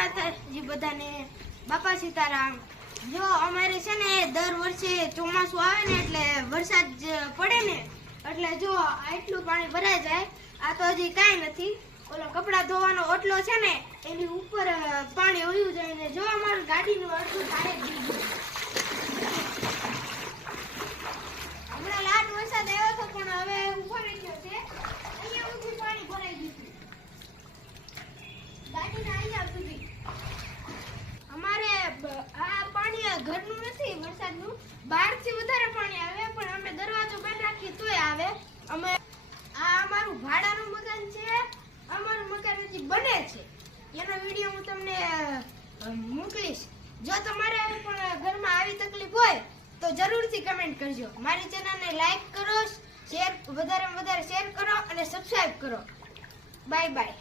માતાજી બધાને બાપા સીતારામ। જો અમારે છે ને દર વર્ષે ચોમાસું આવે ને એટલે વરસાદ પડે ને એટલે જો આટલું પાણી ભરાઈ જાય। આ તો હજી કાંઈ નથી, ઓલો કપડા ધોવાનો ઓટલો છે ને એની ઉપર પાણી વયું જાય ને જો અમારું ગાડીનું અડધું પાણી દીધું। હમણાં લાટ વરસાદ આવ્યો હતો પણ હવે ઉભો રહી ગયો છે। અહીંયા સુધી પાણી ભરાઈ ગયું, ગાડીના અહીંયા સુધી। અમારે આ પાણી ઘરનું નથી, વરસાદનું બહારથી વધારે પાણી આવે પણ અમે દરવાજો બંધ રાખીએ તોય આવે। અમે આ અમારું ભાડાનું મકાન છે, અમારું મકાન હજી બને છે, એનો વિડીયો હું તમને મોકલીશ। જો તમારે પણ ઘરમાં આવી તકલીફ હોય તો જરૂરથી કમેન્ટ કરજો। મારી ચેનલને લાઈક કરો, શેર વધારેમાં વધારે શેર કરો અને સબસ્ક્રાઇબ કરો। Bye bye.